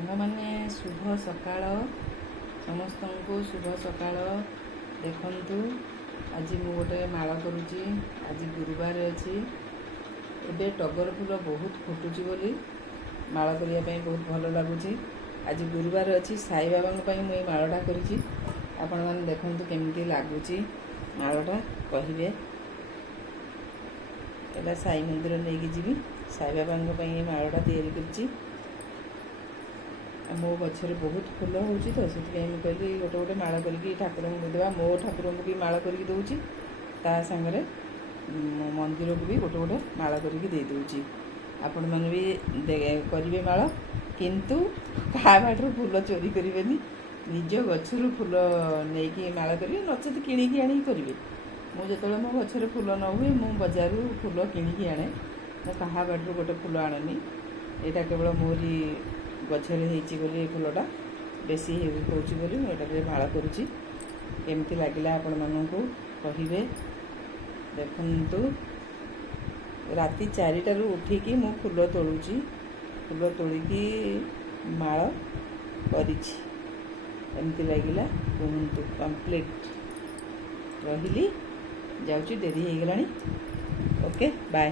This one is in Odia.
ସାଙ୍ଗମାନେ ଶୁଭ ସକାଳ ସମସ୍ତଙ୍କୁ ଶୁଭ ସକାଳ। ଦେଖନ୍ତୁ ଆଜି ମୁଁ ଗୋଟେ ମାଳ କରୁଛି। ଆଜି ଗୁରୁବାର ଅଛି। ଏବେ ଟଗର ଫୁଲ ବହୁତ ଫୁଟୁଛି ବୋଲି ମାଳ କରିବା ପାଇଁ ବହୁତ ଭଲ ଲାଗୁଛି। ଆଜି ଗୁରୁବାର ଅଛି, ସାଇବାବାଙ୍କ ପାଇଁ ମୁଁ ଏଇ ମାଳଟା କରିଛି। ଆପଣମାନେ ଦେଖନ୍ତୁ କେମିତି ଲାଗୁଛି ମାଳଟା, କହିବେ। ଏଇଟା ସାଇ ମନ୍ଦିର ନେଇକି ଯିବି। ସାଇବାବାଙ୍କ ପାଇଁ ଏଇ ମାଳଟା ତିଆରି କରିଛି। ମୋ ଗଛରେ ବହୁତ ଫୁଲ ହେଉଛି ତ, ସେଥିପାଇଁ ମୁଁ କହିଲି ଗୋଟେ ଗୋଟେ ମାଳ କରିକି ଠାକୁରଙ୍କୁ ଦେବା। ମୋ ଠାକୁରଙ୍କୁ ବି ମାଳ କରିକି ଦେଉଛି, ତା ସାଙ୍ଗରେ ମନ୍ଦିରକୁ ବି ଗୋଟେ ଗୋଟେ ମାଳ କରିକି ଦେଇ ଦେଉଛି। ଆପଣମାନେ ବି କରିବେ ମାଳ, କିନ୍ତୁ କାହା ବାଟରୁ ଫୁଲ ଚୋରି କରିବେନି। ନିଜ ଗଛରୁ ଫୁଲ ନେଇକି ମାଳ କରିବେ, ନଚେତ କିଣିକି ଆଣିକି କରିବେ। ମୁଁ ଯେତେବେଳେ ମୋ ଗଛରେ ଫୁଲ ନ ହୁଏ, ମୁଁ ବଜାରରୁ ଫୁଲ କିଣିକି ଆଣେ। ମୁଁ କାହା ବାଟରୁ ଗୋଟେ ଫୁଲ ଆଣେନି। ଏଇଟା କେବଳ ମୋରି ଗଛରେ ହେଇଛି ବୋଲି ଏ ଫୁଲଟା ବେଶୀ ହେଉଛି ବୋଲି ମୁଁ ଏଇଟାରେ ମାଳ କରୁଛି। କେମିତି ଲାଗିଲା ଆପଣମାନଙ୍କୁ କହିବେ। ଦେଖନ୍ତୁ ରାତି 4ଟାରୁ ଉଠିକି ମୁଁ ଫୁଲ ତୋଳୁଛି। ଫୁଲ ତୋଳିକି ମାଳ କରିଛି। ଏମିତି ଲାଗିଲା କୁହନ୍ତୁ। କମ୍ପ୍ଲିଟ୍। ରହିଲି, ଯାଉଛି, ଡେରି ହେଇଗଲାଣି। Okay, bye.